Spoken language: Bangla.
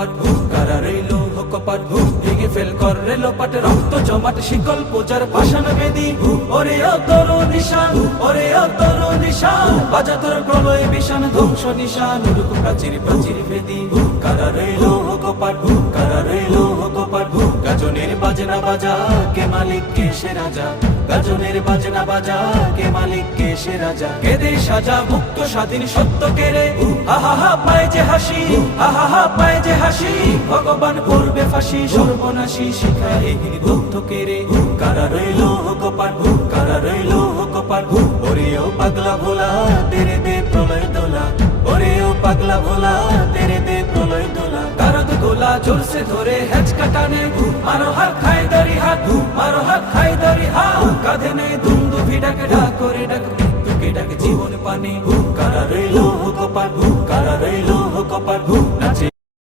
কপাট কারা রইল কপাট ভেঙে ফেল কর রেলোপাট রক্ত জমাট শিকল পূজার পাষাণ বেদি ওরে ও তোর নিশান ওরে ও তোর নিশান বাজা তোর প্রলয় বিশান ধ্বংস নিশান উড়ুক প্রাচীর প্রাচীর বেদি কারা রইল কপাট কারা রইল কপাট গাজনের বাজনা বাজা কে মালিক কে সে রাজা গাজনের বাজনা বাজা কে মালিক কে সে রাজা কে দে সাজা মুক্ত স্বাধীন সত্য কেড়ে আহা হা পায় যে হাসি আহা হা পায় যে হাসি ভগবান করবে ফাঁসি সর্বনাশী শিখা এগিয়ে বৌদ্ধ কেড়ে কারা রইল কপাট কারা রইল কপাট ওরে ও পাগলা ভোলা তেরে দে প্রলয় দোলা ওরে ও পাগলা ভোলা তেরে দে প্রলয় দোলা কারদ গোলা জোরসে ধরে হেঁচকা টানে মারো হাত খাই দাড়ি হাত মারো হাত খাই দাড়ি হাত কাঁধে নেই দুন্দু ভিডাকে ডাক করে ডাক মৃত্যুকে ডাকে জীবন পানি কারা রইল কপাট কারা রইল কপাট নাচে